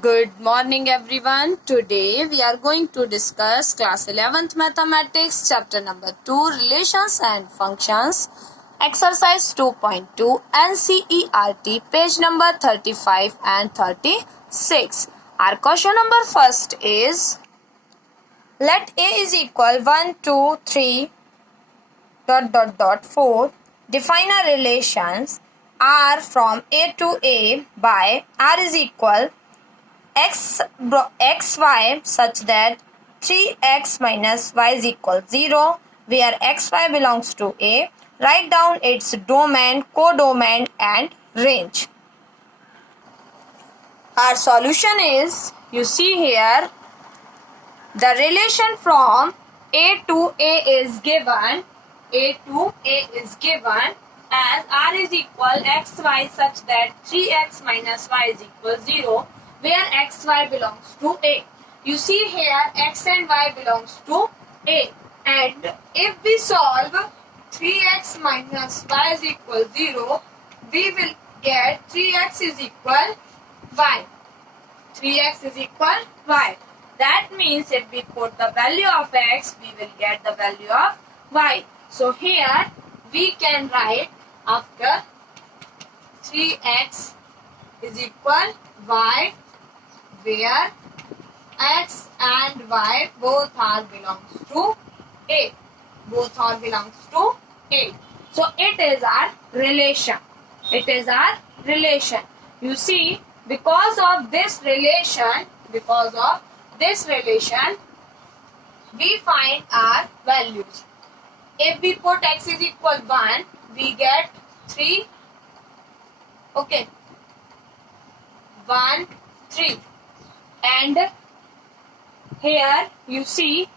Good morning everyone. Today we are going to discuss class 11th mathematics chapter number 2 relations and functions exercise 2.2 NCERT page number 35 and 36. Our question number first is let A is equal 1 2 3 4. Define a relations R from A to A by R is equal xy such that 3x minus y is equal 0 where xy belongs to A. Write down its domain, codomain and range. Our solution is, you see here, the relation from A to A is given. A to A is given as R is equal xy such that 3x minus y is equal 0 where xy belongs to A. You see here x and y belongs to A, and if we solve 3x minus y is equal 0, we will get 3x is equal y. 3x is equal y. That means if we put the value of x, we will get the value of y. So here we can write after 3x is equal y where x and y both are belongs to A. Both are belongs to A. So it is our relation. It is our relation. You see, because of this relation, we find our values. If we put x is equal 1, we get 3. Okay. 1, 3. And here you see,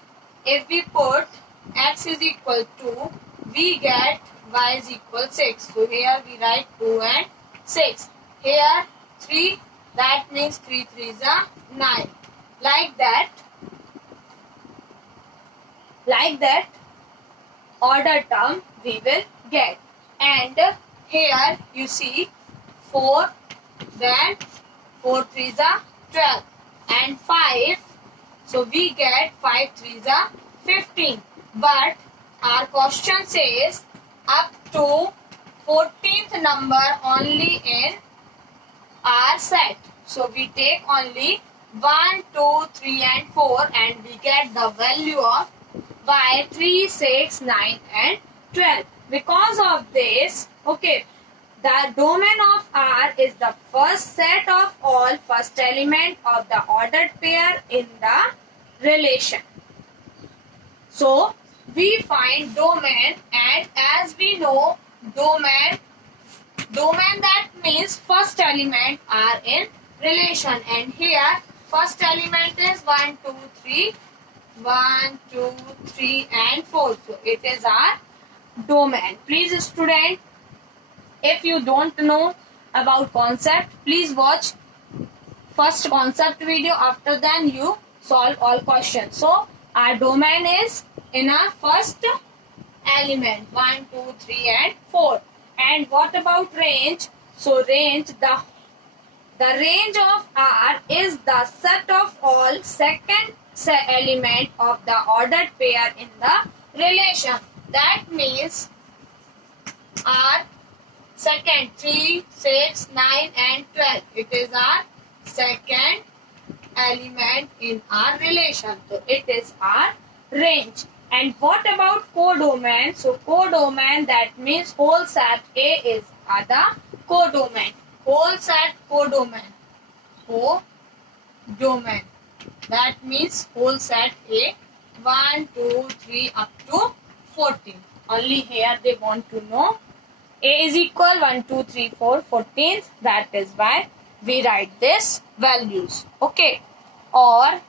if we put x is equal 2, we get y is equal 6. So here we write 2 and 6. Here 3, that means 3 3s are 9. Like that order term we will get. And here you see 4, then 4 3s are 12 and 5. So we get 5 3s are 15. But our question says up to 14th number only in our set. So we take only 1, 2, 3 and 4 and we get the value of y 3, 6, 9 and 12. Because of this, okay, the domain of R is the first set of all first element of the ordered pair in the relation. So we find domain, and as we know, domain that means first element are in relation, and here first element is 1 2 3 1 2 3 and 4. So it is our domain. Please student, if you don't know about concept, please watch first concept video. After then you solve all questions. So our domain is in our first element 1 2 3 and 4. And what about range? So range, the range of R is the set of all second element of the ordered pair in the relation. That means R second 3, 6, 9 and 12. It is our second element in our relation. So it is our range. And what about codomain? So codomain, that means whole set A is the codomain. Whole set codomain. Codomain. That means whole set A 1, 2, 3 up to 14. Only here they want to know. A is equal 1, 2, 3, 4, 14. That is why we write this values. Okay. Or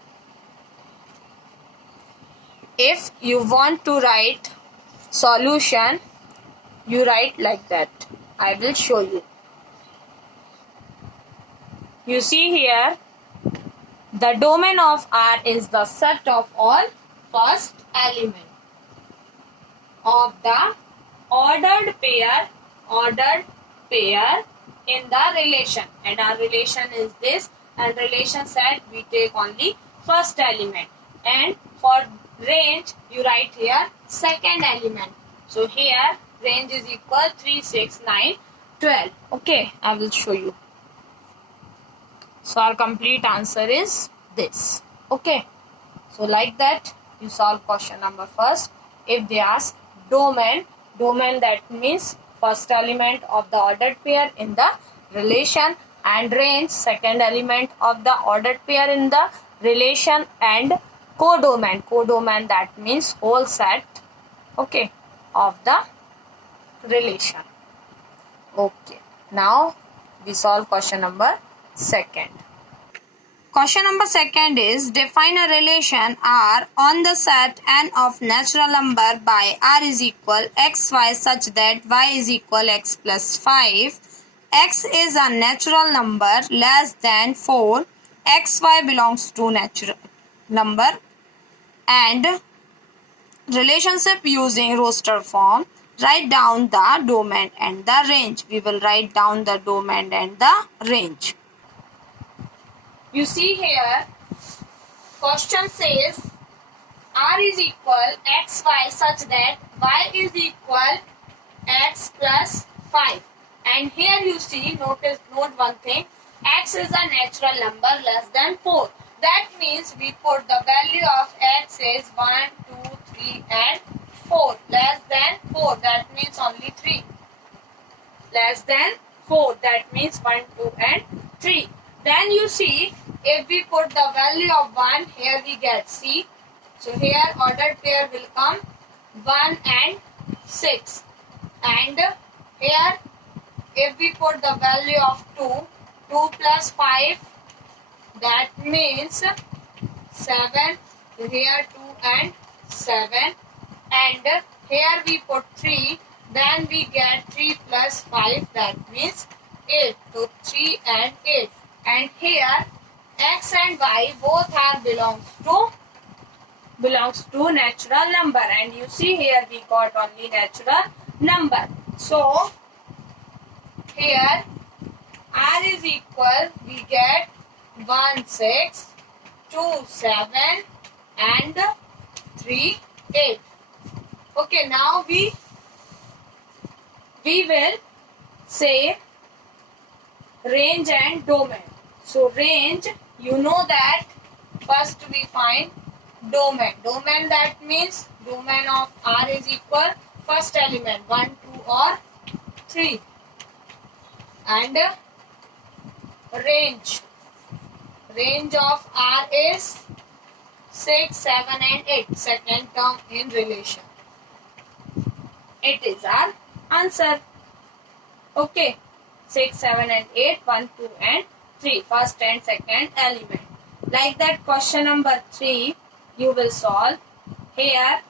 if you want to write solution, you write like that. I will show you. You see here, the domain of R is the set of all first element of the ordered pair in the relation, and our relation is this and relation set we take only first element, and for range you write here second element. So here range is equal 3, 6, 9, 12. Okay, I will show you. So our complete answer is this. Okay, so like that you solve question number first. If they ask domain, that means first element of the ordered pair in the relation, and range second element of the ordered pair in the relation, and codomain that means whole set, okay, of the relation. Okay, now we solve question number second. Question number second is define a relation R on the set n of natural number by R is equal xy such that y is equal x plus 5. X is a natural number less than 4. Xy belongs to natural number, and relationship using roster form. Write down the domain and the range. We will write down the domain and the range. You see here, question says R is equal xy such that y is equal x plus 5. And here you see, note one thing, x is a natural number less than 4. That means we put the value of x is 1, 2, 3 and 4. Less than 4, that means only 3. Less than 4, that means 1, 2 and 3. Then you see, if we put the value of 1, here we get C. So here ordered pair will come 1 and 6. And here if we put the value of 2, 2 plus 5, that means 7. Here 2 and 7. And here we put 3, then we get 3 plus 5, that means 8. So 3 and 8. And here x and y both are belongs to natural number, and you see here we got only natural number. So here R is equal, we get 1, 6, 2, 7 and 3, 8. Okay, now we will say range and domain. So range, you know that first we find domain. Domain, that means domain of R is equal first element 1, 2 or 3. And range of R is 6, 7 and 8. Second term in relation. It is our answer. Okay. 6, 7 and 8, 1, 2 and 3. First and second element. Like that question number 3 you will solve. Here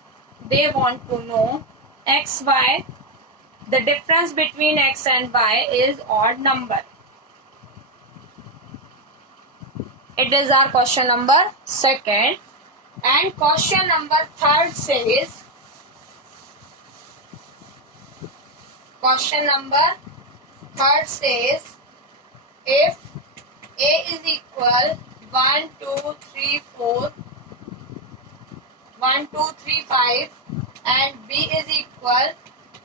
they want to know x, y. The difference between x and y is odd number. It is our question number second. And question number third says, if A is equal 1, 2, 3, 4, 1, 2, 3, 5 and B is equal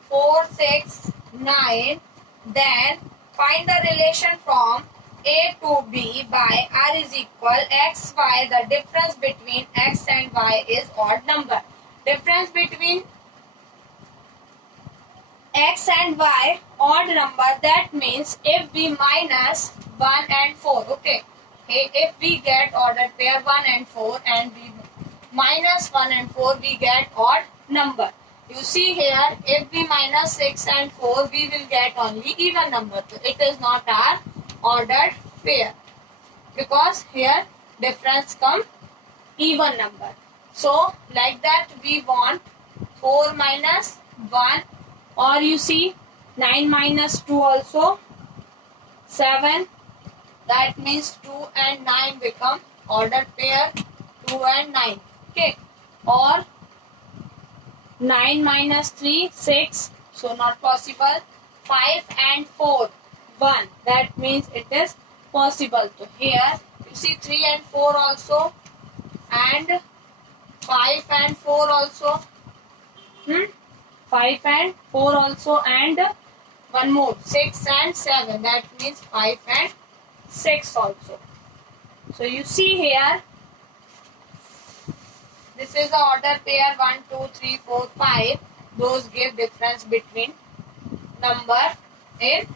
4, 6, 9, then find the relation from A to B by R is equal x, y. The difference between x and y is odd number. Difference between x and y odd number, that means if we minus 1 and 4, okay, if we get ordered pair 1 and 4 and we minus 1 and 4, we get odd number. You see here, if we minus 6 and 4, we will get only even number. It is not our ordered pair, because here difference come even number. So like that we want 4 minus 1, or you see 9 minus 2 also 7. That means 2 and 9 become ordered pair 2 and 9. Okay, or 9 minus 3 6. So not possible. 5 and 4 1. That means it is possible. So here you see 3 and 4 also, and 5 and 4 also. 5 and 4 also, and one more 6 and 7. That means 5 and 6 also. So you see here, this is the order pair 1, 2, 3, 4, 5. Those give difference between number in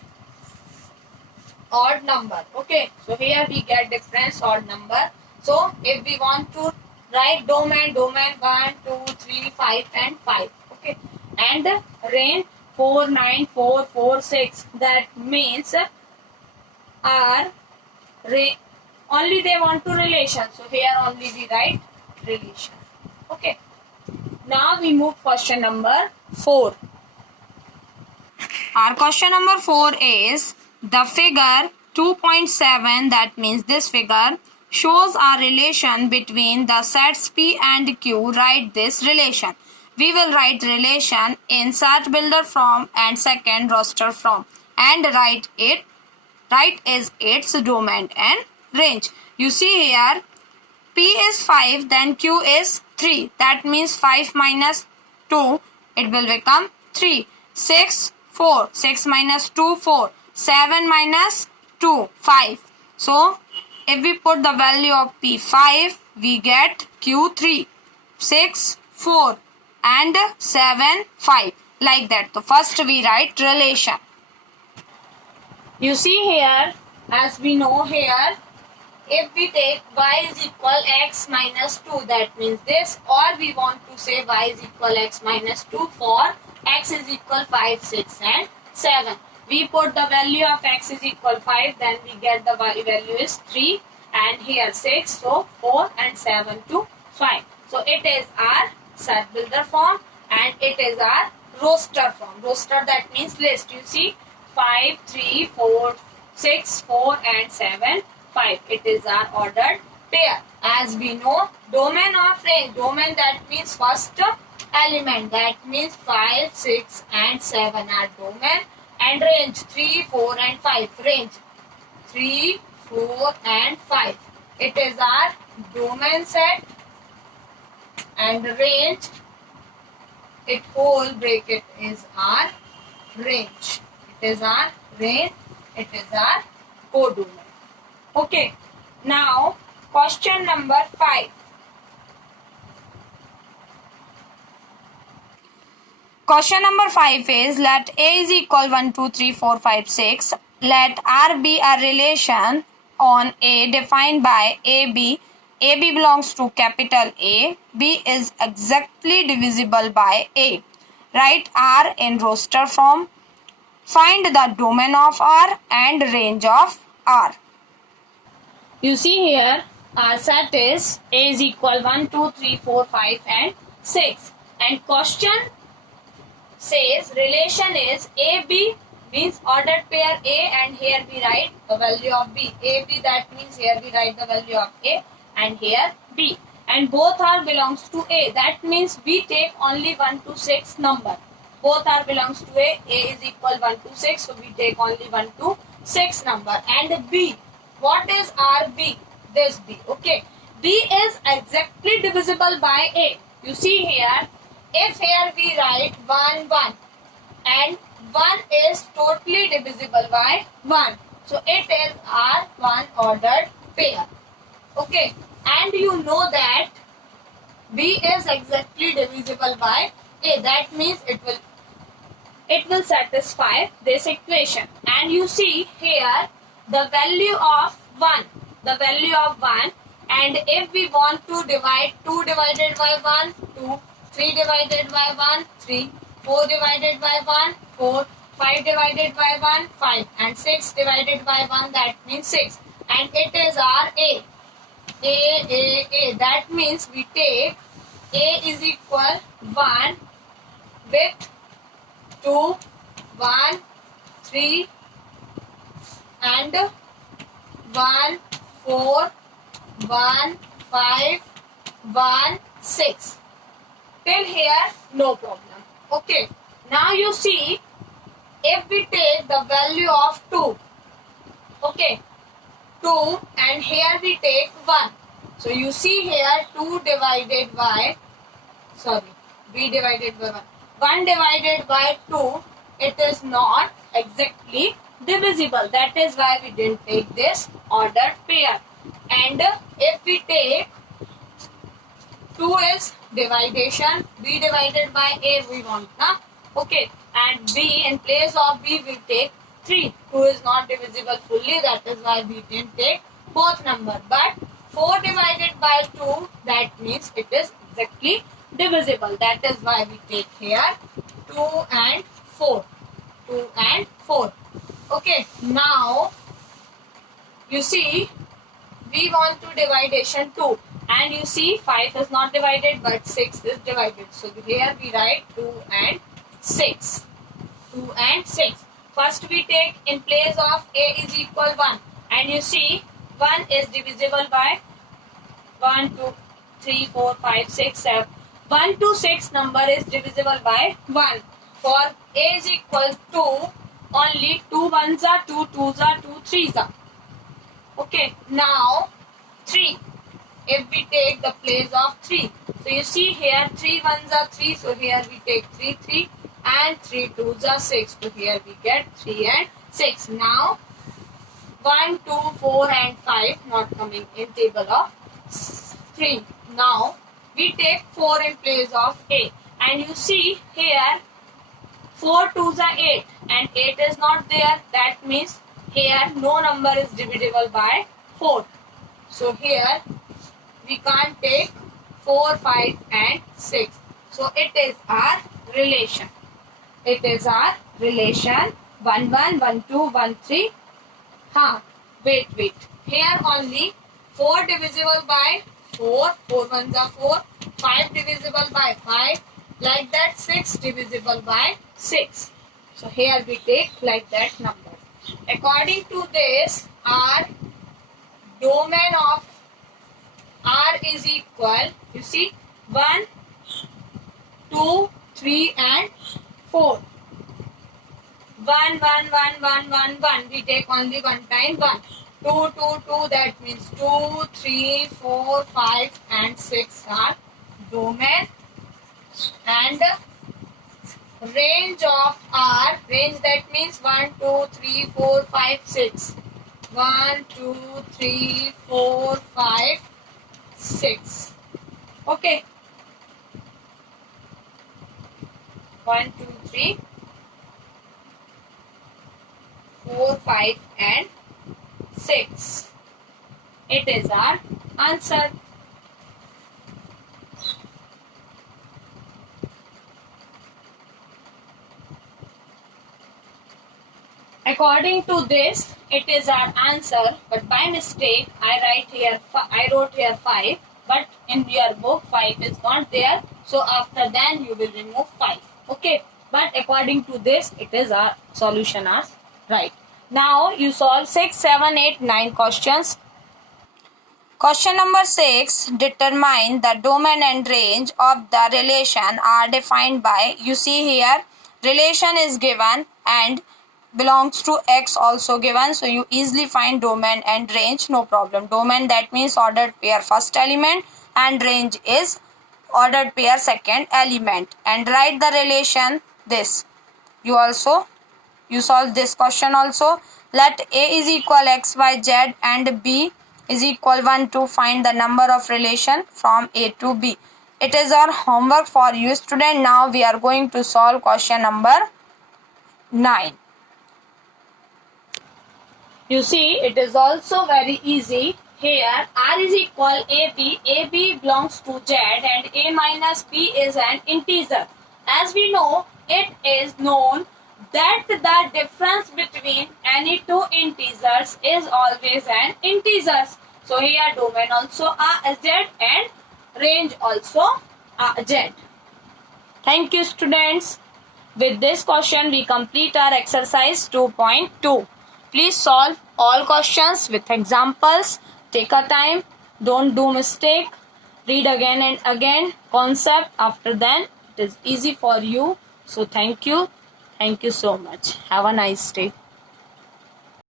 odd number. Okay, so here we get difference odd number. So if we want to write domain 1, 2, 3, 5 and 5. Okay, and range 4, 9, 4, 4, 6. That means are only they want to relation. So here only we write relation. Okay. Now we move question number 4. Our question number 4 is the figure 2.7, that means this figure shows a relation between the sets P and Q. Write this relation. We will write relation in set builder form and second roster form, and write is its domain and range. You see here, P is 5, then Q is 3. That means 5 minus 2, it will become 3. 6, 4. 6 minus 2, 4. 7 minus 2, 5. So, if we put the value of P 5, we get Q 3. 6, 4 and 7, 5. Like that. So, first we write relation. You see here, as we know here, if we take y is equal x minus 2, that means this, or we want to say y is equal x minus 2 for x is equal 5, 6 and 7. We put the value of x is equal 5, then we get the y value is 3, and here 6, so 4 and 7 to 5. So it is our set builder form and it is our roster form. Roster, that means list. You see 5, 3, 4, 6, 4 and 7, 5. It is our ordered pair. As we know, domain of range. Domain, that means first element. That means 5, 6 and 7 are domain. And range 3, 4 and 5. Range 3, 4 and 5. It is our domain set. And range, it whole bracket is our range. It is our range. It is our codomain. Okay, now question number 5. Question number 5 is, let A is equal 1, 2, 3, 4, 5, 6. Let R be a relation on A defined by AB. AB belongs to capital A. B is exactly divisible by A. Write R in roster form. Find the domain of R and range of R. You see here, our set is A is equal 1, 2, 3, 4, 5 and 6. And question says relation is AB, means ordered pair A, and here we write the value of B. AB, that means here we write the value of A and here B. And both are belongs to A. That means we take only 1 to 6 number. Both are belongs to A. A is equal 1 to 6. So we take only 1 to 6 number. And B. What is our B? This B. Okay. B is exactly divisible by A. You see here, if here we write 1, 1 and 1 is totally divisible by 1. So it is our one ordered pair. Okay. And you know that B is exactly divisible by A. That means it will satisfy this equation. And you see here the value of 1. The value of 1. And if we want to divide 2 divided by 1, 2. 3 divided by 1, 3. 4 divided by 1, 4. 5 divided by 1, 5. And 6 divided by 1, that means 6. And it is our A. A. That means we take A is equal 1 with 2, 1, 3 and 1, 4, 1, 5, 1, 6. Till here, no problem. Okay. Now you see, if we take the value of 2, okay, 2 and here we take 1. So you see here 2 divided by, b divided by 1. 1 divided by 2, it is not exactly divisible. That is why we didn't take this ordered pair. And if we take 2 is dividation, b divided by a we want, na? Okay, and b, in place of b we take 3. 2 is not divisible fully, that is why we didn't take both number. But 4 divided by 2, that means it is exactly divisible. That is why we take here 2 and 4. 2 and 4. Okay, now you see we want to dividation 2. And you see 5 is not divided but 6 is divided. So here we write 2 and 6. 2 and 6. First we take in place of a is equal 1. And you see 1 is divisible by 1, 2, 3, 4, 5, 6, 7. 1 to 6 number is divisible by 1. For a is equal to only 2 ones are 2, 2s are 2, 3s are. Okay, now 3. If we take the place of 3. So you see here 3 ones are 3. So here we take 3, 3. And 3 twos are 6. So here we get 3 and 6. Now 1, 2, 4 and 5 not coming in table of 3. Now we take 4 in place of a. And you see here 4 twos are 8. And 8 is not there. That means here no number is divisible by 4. So here we can't take 4, 5 and 6. So it is our relation. It is our relation 1, 1, 1, 2, 1, 3. Wait. Here only 4 divisible by 4. 4 ones are 4. 5 divisible by 5. Like that 6 divisible by 6. So here we take like that number. According to this, our domain of R is equal, you see, 1, 2, 3 and 4. 1, 1, 1, 1, 1, 1. We take only one time 1. 2, 2, 2. That means 2, 3, 4, 5 and 6 are domain. And range of R, range that means 1, 2, 3, 4, 5, 6. 1, 2, 3, 4, 5, 6. Okay. 1, 2, 3, 4, 5 and 6. It is our answer. According to this, it is our answer, but by mistake I wrote here 5, but in your book 5 is not there. So after then you will remove 5. Okay, but according to this, it is our solution as right. Now you solve 6, 7, 8, 9 questions. Question number 6. Determine the domain and range of the relation are defined by, you see here, relation is given and belongs to X also given. So you easily find domain and range, no problem. Domain that means ordered pair first element and range is ordered pair second element. And write the relation this. You solve this question also. Let A is equal X, Y, Z and B is equal 1 to find the number of relation from A to B. It is our homework for you student. Now we are going to solve question number 9. You see, it is also very easy. Here R is equal AB. AB belongs to Z and A minus B is an integer. As we know, it is known that the difference between any two integers is always an integer. So here domain also a Z and range also a Z. Thank you students. With this question we complete our exercise 2.2. Please solve all questions with examples. Take a time. Don't do mistake. Read again and again concept. After then it is easy for you. So thank you. Thank you so much. Have a nice day.